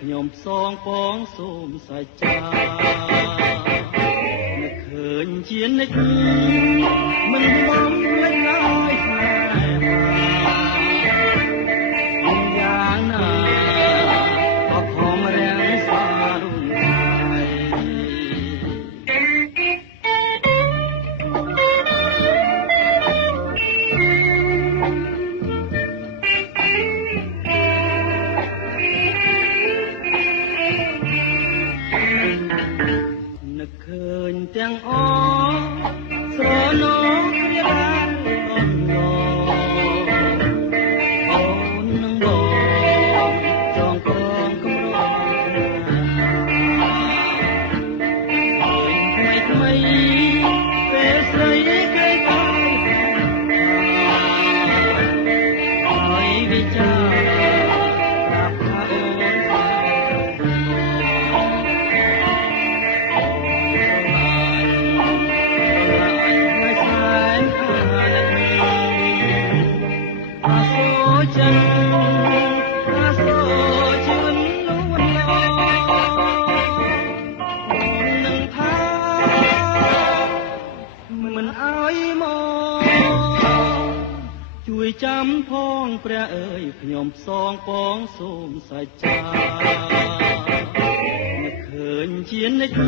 ខ្ញុំសងបងសូមសច្ចានឹកឃើញជានិច្ចមិនបំភ្លេចឡើយស្នេហាយ៉ាងណាក៏ខំរាំងសារុំនឹកឃើញទាំងអស្រណោគ្រាបានអូននឹងបងចងក្រងគម្រោងថ្មីពេលស្រីគេកាយហើយវិចារប្រាប់ថាអូនជួយចាំផងព្រះអើយខ្ញុំផ្សងបងសូមសច្ចានឹកឃើញជានិច្ច